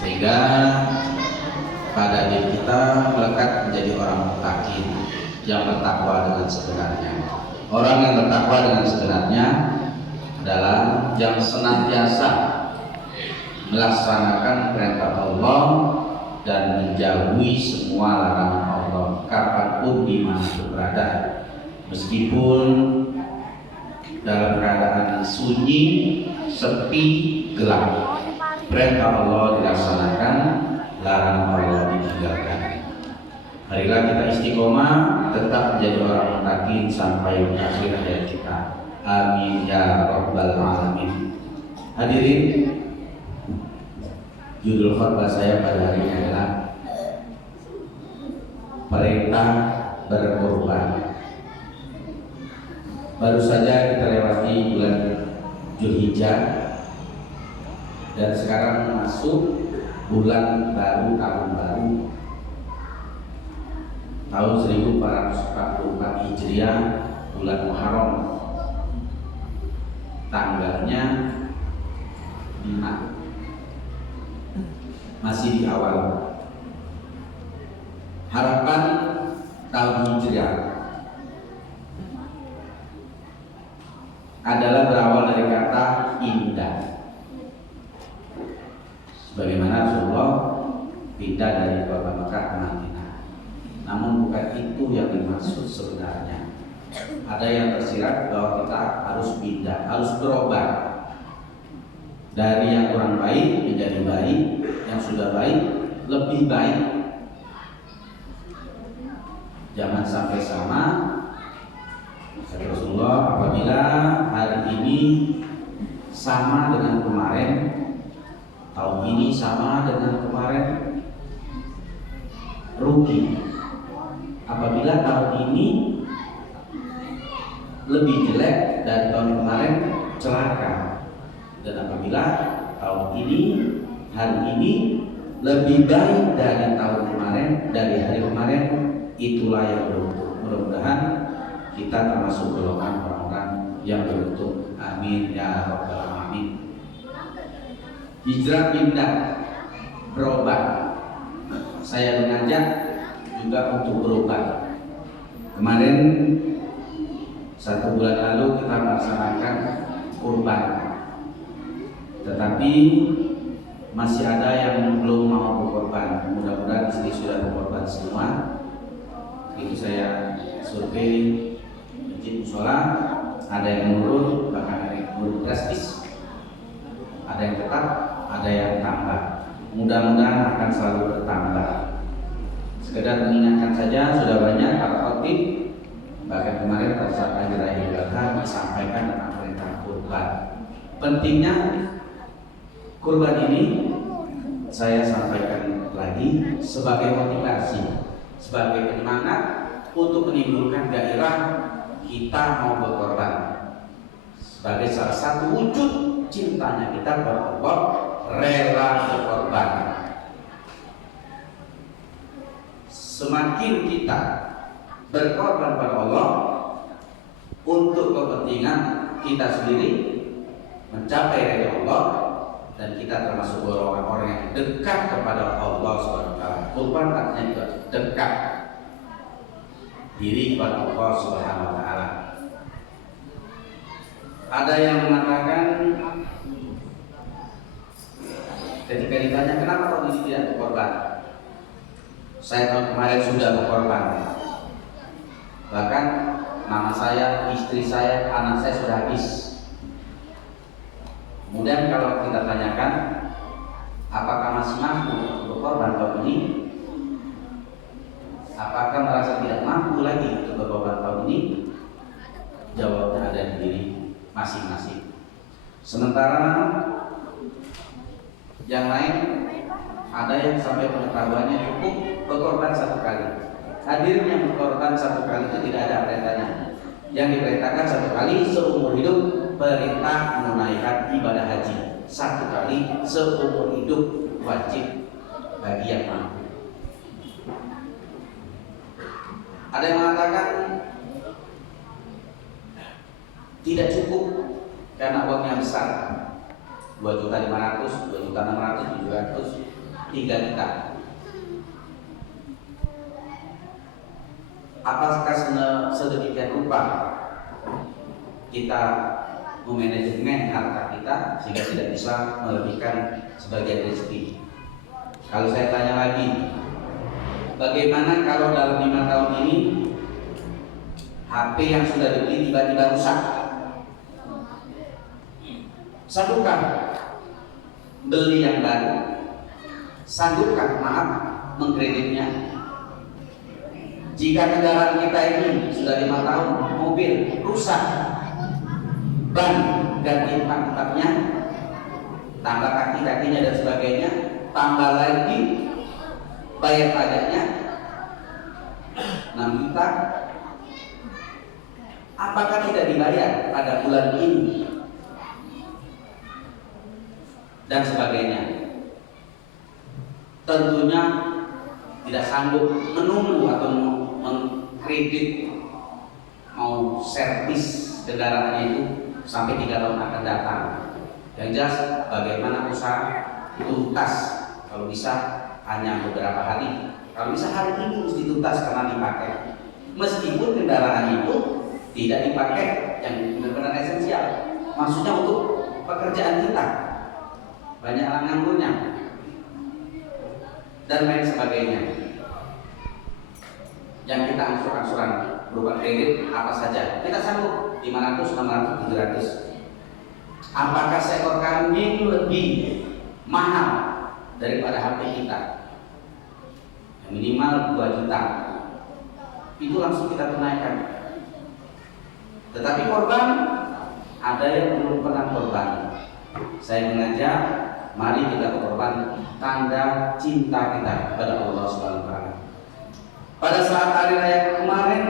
sehingga pada diri kita melekat menjadi orang muttaqin yang bertakwa dengan sebenarnya. Orang yang bertakwa dengan sebenarnya adalah yang senantiasa melaksanakan perintah Allah dan menjauhi semua larangan Allah kapanpun dimanapun berada, meskipun dalam keadaan sunyi, sepi, gelap. Perintah Allah dilaksanakan, larangan Allah ditinggalkan. Marilah kita istiqomah tetap menjadi orang muttaqin sampai akhir hayat kita. Amin ya rabbal alamin. Hadirin, judul khutbah saya pada hari ini adalah perintah berkorban. Baru saja kita lewati bulan Zulhijjah dan sekarang masuk bulan baru, tahun baru, tahun 1444 Hijriah, bulan Muharram, tanggalnya 5, masih di awal. Harapan tahun Hijriah adalah berawal dari kata indah. Sebagaimana Rasulullah pindah dari kota Mekah ke Madinah. Namun bukan itu yang dimaksud sebenarnya. Ada yang tersirat bahwa kita harus pindah, harus berubah dari yang kurang baik menjadi baik, yang sudah baik lebih baik. Jangan sampai sama. Kata Rasulullah, apabila hari ini sama dengan kemarin, tahun ini sama dengan kemarin, rugi. Apabila tahun ini lebih jelek dari tahun kemarin, celaka. Dan apabila tahun ini, hari ini lebih baik dari tahun kemarin, dari hari kemarin, itulah yang beruntung. Mudah-mudahan kita termasuk golongan orang-orang yang beruntung. Amin ya rabbal alamin. Hijrah pindah, berubah. Saya mengajak juga untuk berubah. Kemarin 1 bulan lalu kita melaksanakan kurban, tetapi masih ada yang belum mau berkorban. Mudah-mudahan di sini sudah berkorban semua. Itu saya survei masjid musola, ada yang menurun, bahkan ada yang menurun drastis, ada yang tetap, ada yang tambah. Mudah-mudahan akan selalu bertambah. Sekedar mengingatkan saja, sudah banyak para khotib, bahkan kemarin pada saat hari raya Idul Adha disampaikan tentang perintah kurban. Pentingnya kurban ini saya sampaikan lagi sebagai motivasi, sebagai penyemangat untuk menimbulkan gairah kita mau berkorban, sebagai salah satu wujud cintanya kita kepada Allah, rela berkorban. Semakin kita berkorban pada Allah untuk kepentingan kita sendiri, mencapai ridha Allah, dan kita termasuk orang-orang yang dekat kepada Allah SWT. Kurban artinya juga dekat diri kepada Allah SWT. Ada yang mengatakan ketika ditanya kenapa tahun ini tidak berkorban, saya tahun kemarin sudah berkorban, bahkan mama saya, istri saya, anak saya sudah habis. Kemudian kalau kita tanyakan apakah masih mampu untuk berkorban tahun ini, apakah merasa tidak mampu lagi untuk berkorban tahun ini, jawabnya ada di diri masing-masing. Sementara yang lain ada yang sampai pengetahuannya cukup berkorban 1 kali. Hadirin yang berkorban 1 kali itu tidak ada perintahnya. Yang diperintahkan 1 kali seumur hidup, perintah menunaikan ibadah haji 1 kali seumur hidup, wajib bagi yang mampu. Ada yang mengatakan tidak cukup karena uangnya besar, 2.500.000, 2.600.000, 700.000. hingga kita. Apakah sedemikian rupa kita memanajemen harta kita sehingga tidak bisa melebihkan sebagian rezeki? Kalau saya tanya lagi, bagaimana kalau dalam 5 tahun ini HP yang sudah dibeli tiba-tiba rusak? Sanggupkah beli yang baru? Sanggupkah mengkreditnya? Jika kendaraan kita ini sudah 5 tahun, mobil rusak, ban ganti empatnya, tambah kaki-kakinya dan sebagainya, tambah lagi bayar pajaknya 6 juta, apakah tidak dibayar pada bulan ini dan sebagainya? Tentunya tidak sanggup menunggu atau mengkredit mau servis kendaraannya itu sampai 3 tahun akan datang. Yang jelas bagaimana usaha tuntas, kalau bisa hanya beberapa hari, kalau bisa hari ini harus dituntas karena dipakai. Meskipun kendaraan itu tidak dipakai yang benar-benar esensial, maksudnya untuk pekerjaan kita, banyak orang nganggurnya dan lain sebagainya. Yang kita angsuran berupa kredit apa saja, kita sanggup 500, 600, 700. Apakah seekor kambing lebih mahal daripada HP kita? Minimal 2 juta. Itu langsung kita tunaikan. Tetapi korban, ada yang belum pernah korban. Saya mengajak, mari kita berkorban, tanda cinta kita kepada Allah Subhanahu wa taala. Pada saat hari raya kemarin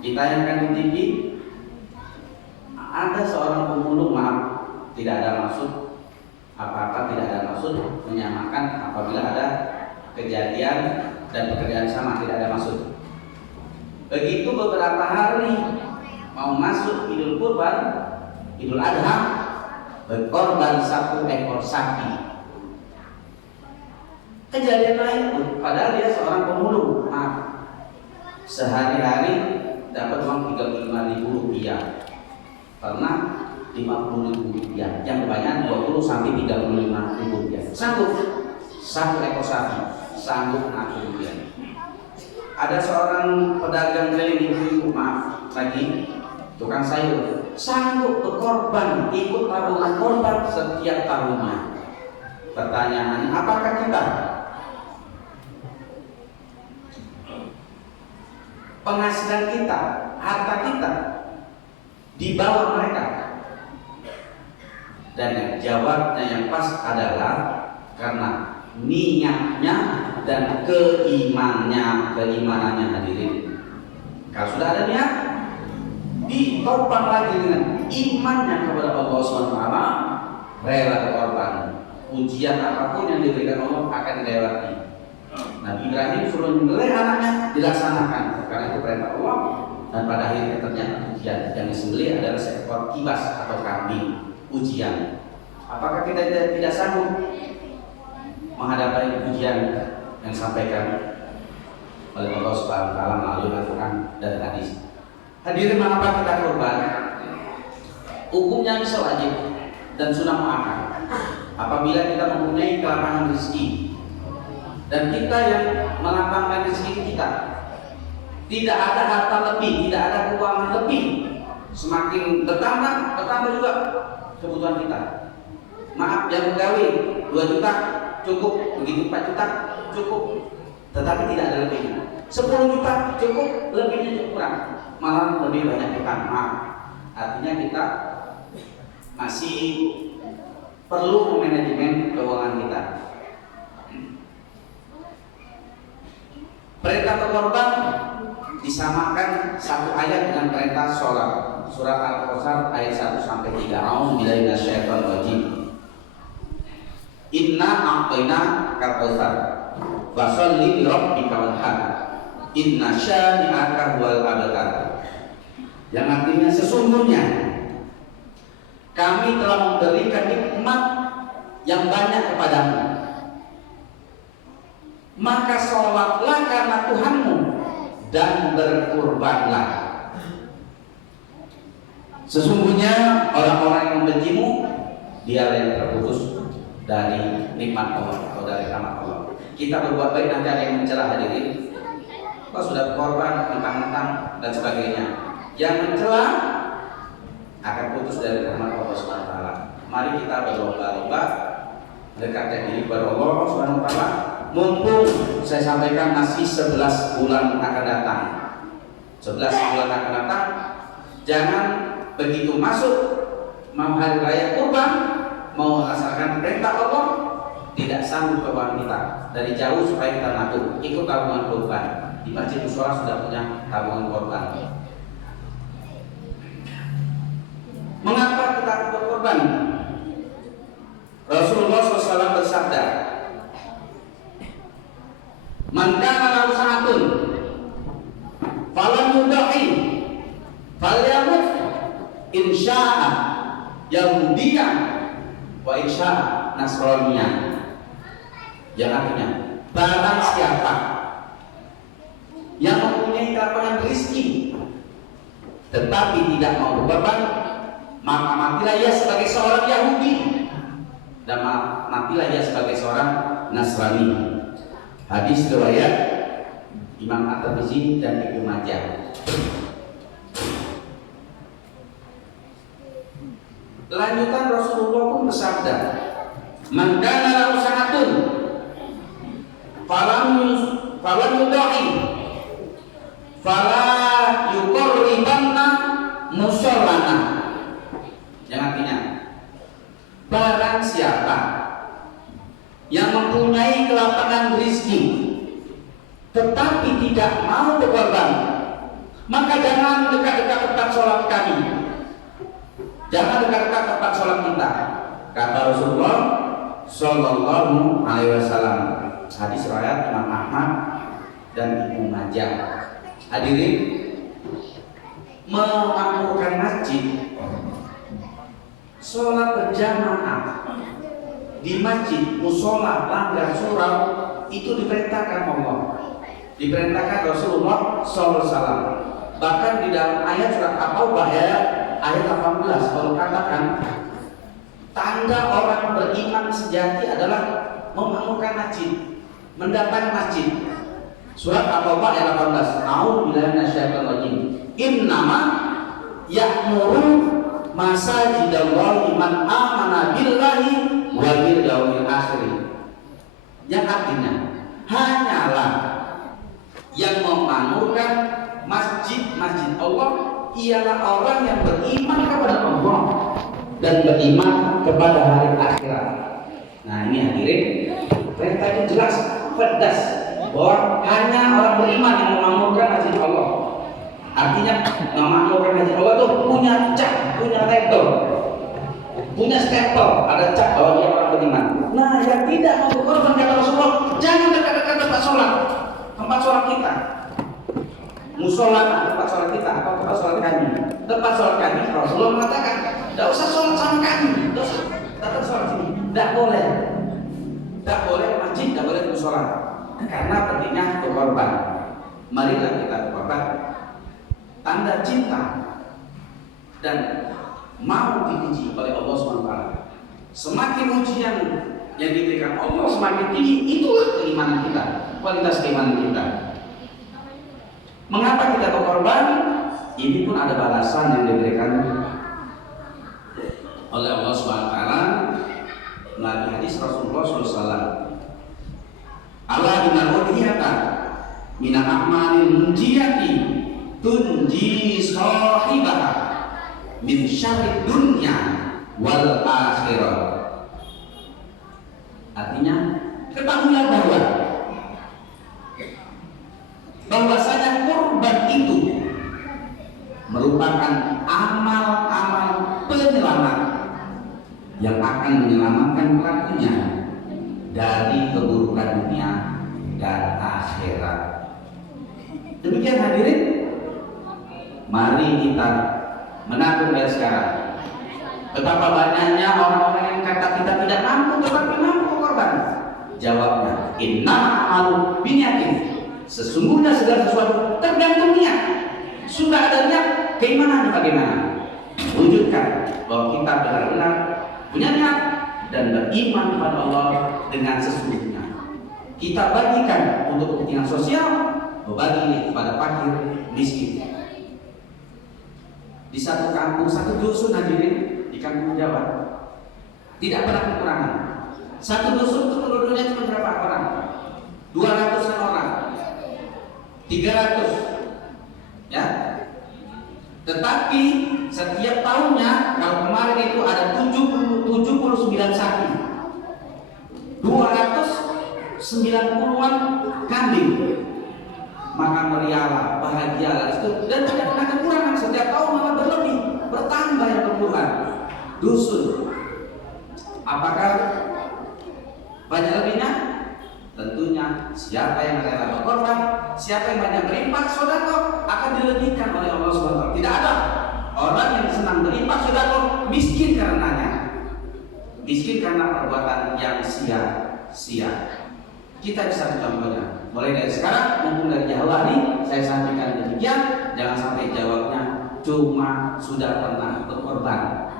ditayangkan di TV, ada seorang pemulung, maaf, tidak ada maksud apa-apa, tidak ada maksud menyamakan apabila ada kejadian dan pekerjaan sama, tidak ada maksud. Begitu beberapa hari mau masuk Idul Kurban, Idul Adha, berkorban 1 ekor sapi. Kejadian lain, padahal dia seorang pemulung, maaf, sehari-hari dapat uang 35.000 rupiah, pernah 50.000 rupiah, yang kebanyakan 20 sampai 35.000 rupiah. Sanggup 1 ekor sapi, sanggup mengatur rupiah. Ada seorang pedagang keliling ibu, maaf lagi, tukang sayur, sanggup berkorban, ikut tabungan korban setiap tahunnya. Pertanyaannya, apakah kita? Penghasilan kita, harta kita di bawah mereka. Dan jawabnya yang pas adalah karena niatnya dan keimanannya hadirin. Kalau sudah ada niat, ditopang lagi dengan imannya kepada Allah SWT, rela berkorban. Ujian apapun yang diberikan Allah akan dilewati. Nabi Ibrahim suruh menyembelih anaknya, dilaksanakan karena itu perintah Allah, dan pada akhirnya ternyata ujian yang disembelih adalah seekor kibas atau kambing. Ujian. Apakah kita tidak sanggup menghadapi ujian yang disampaikan oleh Allah Subhanahu wa taala melalui Al-Qur'an dan hadis? Hadirin, mengapa kita korban? Hukumnya bisa wajib dan sunnah muakkad apabila kita mempunyai kelapangan rezeki dan kita yang melapangkan rezeki kita. Tidak ada harta lebih, tidak ada keuangan lebih. Semakin bertambah juga kebutuhan kita. Maaf, yang pegawai 2 juta cukup, begitu 4 juta cukup, tetapi tidak ada lebihnya. 10 juta cukup, lebihnya cukup kurang, malah lebih banyak utang. Maaf, artinya kita masih perlu manajemen keuangan kita. Perintah berkorban disamakan satu ayat dengan perintah sholat. Surat Al-Kautsar ayat 1 sampai 3. A'udzubillahi minasyaitonir rajim. Inna a'tayna kal-kautsar fasholli li rabbika wanhar. Inna syani'aka huwal abtar. Yang artinya sesungguhnya kami telah memberikan nikmat yang banyak kepadamu. maka sholatlah karena Tuhanmu dan berkurbanlah. Sesungguhnya orang-orang yang membencimu, dia yang terputus dari nikmat Allah atau dari rahmat Allah. Kita berbuat baik, nanti ada yang mencela, hadirin. Kau sudah berkorban, mentang-mentang dan sebagainya. Yang mencela akan putus dari rahmat Allah Subhanahu wa taala. Mari kita berlomba-lomba dekatkan diri kepada Allah Subhanahu wa taala. Mumpung saya sampaikan masih 11 bulan akan datang. 11 bulan akan datang. Jangan begitu masuk mau hari raya kurban, mau melaksanakan perintah Allah, tidak sanggup kebawa kita dari jauh supaya kita nabung ikut tabungan kurban. Di masjid mushola sudah punya tabungan kurban. Mengapa kita berkorban? Rasulullah SAW bersabda, "Man kana lahu sa'atun falam yudhi falyamut insya'a Yahudiyan wa insya'a Nasraniyan." Yang artinya, barang siapa yang mempunyai kelapangan rezeki tetapi tidak mau berkorban, maka matilah ia sebagai seorang Yahudi dan matilah ia sebagai seorang Nasrani. Hadis riwayat Imam At-Tirmidzi dan Ibnu Majah. Lanjutan Rasulullah pun bersabda, "Man kana lahu sa'atun falam yudhi fala yuqarribanna musallana." Yang artinya, barang siapa yang mempunyai kelapangan rezeki tetapi tidak mau berkorban, maka jangan dekat-dekat tempat sholat kami, jangan dekat-dekat tempat sholat kita, kata Rasulullah Sallallahu Alaihi Wasallam. Hadis riwayat Imam Ahmad dan Ibnu Majah. Hadirin, memakmurkan masjid, sholat berjamaah di masjid, musola, langgar, surau, itu diperintahkan Allah, diperintahkan Rasulullah SAW. Bahkan di dalam ayat surat At-Taubah ayat 18 kalau katakan tanda orang beriman sejati adalah memakmurkan masjid, mendatangi masjid. Surat At-Taubah ayat 18. A'udzubillahi minasyaitonir rajim. Innama ya'muru masajidallahi man amana billahi wal yaumil akhir. Yang artinya, hanyalah yang memakmurkan masjid-masjid Allah ialah orang yang beriman kepada Allah dan beriman kepada hari akhirat. Nah, ini hadirin, perintahnya jelas, pedas, bahwa hanya orang beriman yang memakmurkan masjid Allah. Artinya memakmurkan masjid Allah itu punya cap, punya label, punya stempel, ada cap bahwa dia orang beriman. Nah, yang tidak mau berkorban, kata Rasulullah, jangan dekat-dekat tempat sholat kita, musola tempat sholat kita atau tempat sholat kami. Tempat sholat kami, Rasulullah mengatakan, tidak usah sholat sama kami, tidak usah datang sholat sini, tidak boleh masjid, tidak boleh musola, karena pentingnya berkorban. Marilah kita berkorban, tanda cinta dan mau diuji oleh Allah SWT. Semakin ujian yang diberikan Allah semakin tinggi, itulah keimanan kita, kualitas keimanan kita. Mengapa kita berkorban? Ini pun ada balasan yang diberikan oleh Allah SWT melalui hadis Rasulullah SAW. Allah inna udhiyata minal a'malil munjiyati tunji sahibaha min syarri dunya wal akhirah. Artinya, ketahuilah bahwasanya kurban itu merupakan amal-amal penyelamat yang akan menyelamatkan pelakunya dari keburukan dunia dan akhirat. Demikian hadirin, mari kita menabung dari sekarang. Betapa banyaknya orang-orang yang kata kita tidak mampu tetapi mampu berkorban. Jawabnya, inna amalu binyatin. Sesungguhnya segala sesuatu tergantung niat. Sudah ada niat, keimanannya bagaimana? Wujudkan bahwa kita benar-benar punya niat dan beriman kepada Allah dengan sesungguhnya. Kita bagikan untuk kepentingan sosial, berbagi kepada fakir, miskin. Di satu kampung, satu dusun hadirin di kampung Jawa, tidak pernah kekurangan. Satu dusun itu penduduknya cuma berapa orang? 200-an orang, 300, ya. Tetapi setiap tahunnya, kalau kemarin itu ada 79 sapi, 290-an kambing. Maka merialah, bahagialah itu, dan tidak pernah kekurangan. Setiap tahun malah berlebih, bertambah yang berkurang. Dusun, apakah banyak lebihnya? Tentunya siapa yang rela berkorban, siapa yang banyak berinfak sedekah akan dilebihkan oleh Allah SWT. Tidak ada orang yang senang berinfak sedekah miskin karenanya. Miskin karena perbuatan yang sia-sia. Kita bisa contohnya. Mulai dari sekarang, mumpung dari jauh hari, saya sampaikan demikian. Jangan sampai jawabnya cuma sudah pernah berkorban.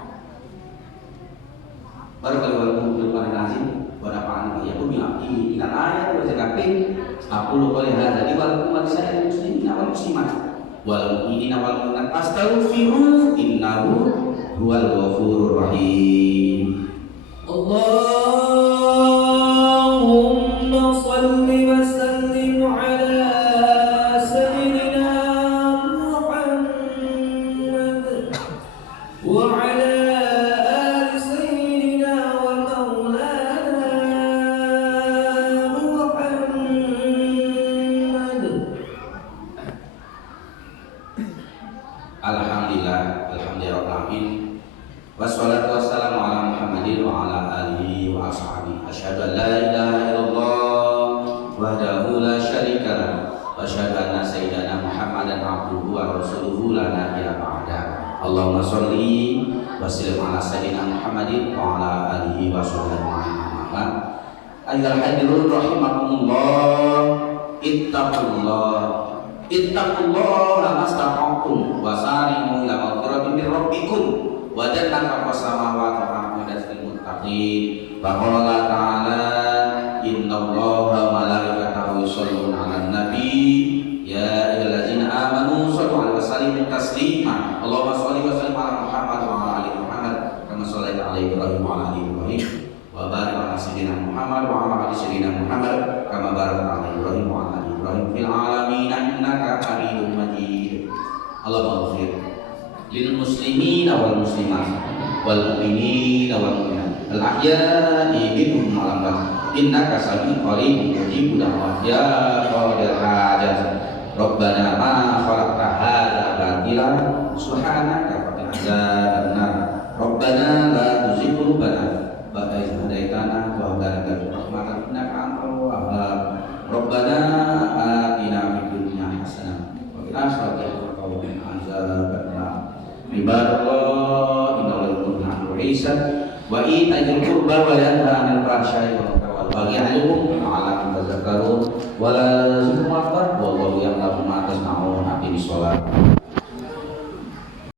Baru kali berkorban lazim. Pada ya aku bilang ini ikan ayat baca kaping aku lupa lihat jadi walaupun umat saya muslimin awal muslimat walaupun ini awal muslimat astaghfiru innahu huwal ghafurur rahim. Allahumma shalli wa sallim ala sayyidina Muhammad wa ala alhamdulillahirrahmanirrahim. Wassalatu wassalamu ala Muhammadin wa ala alihi wa ashabihi. Asyhadu an la ilaha illallah wahdahu la syarika lah wa asyhadu anna sayyidana Muhammadan abduhu wa rasuluhu la nabiyya ba'da. Allahumma sholli wa sallim ala sayyidina Muhammadin wa ala alihi wa sahbihi Muhammad. Ayyuhal hadirun rahimakumullah, ittaqullaha mastata'tum wa sari'u ila maghfiratin min rabbikum wa jannatin samawati wal ardi lil muttaqin. Wa qala ta'ala innallaha malaikatahu yusholluna 'alan nabi ya ayyuhallazina amanu shallu 'alaihi wa sallimu taslima. Allahumma shalli wa sallim ala Muhammad wa ala ali Muhammad kama shallaita 'ala Ibrahim wa ala ali Ibrahim wa barik 'ala sayyidina Muhammad wa ala ali sayyidina Muhammad kama barakta 'ala Ibrahim wa ala ali Ibrahim fil alamin innaka Hamidum Majid. Allahumma ighfir lil muslimin wal muslimat wal mu'minin wal mu'minat al ahya'i minhum wal amwat innaka sami'un qaribun mujibud da'wat ya qadil hajat. Rabbana ma khalaqta hadza batila subhanaka faqina azabannar. Rabbana la tuzigh qulubana ba'da idh hadaitana wa hab lana min rahmatin innaka antal wahhab. Rabbana atina fid dunya hasanah wa fil akhirati hasanah wa qina azabannar. Ibadallah innallaha ya'muru bil 'ihsan wa ita'i dzil qurba wa yanha 'anil fahsya'i wal munkari wal baghi ya'idukum la'allakum tadhakkarun wa la tazkuru wallahu ya'lamu ma tasna'un. Aqimis shalah.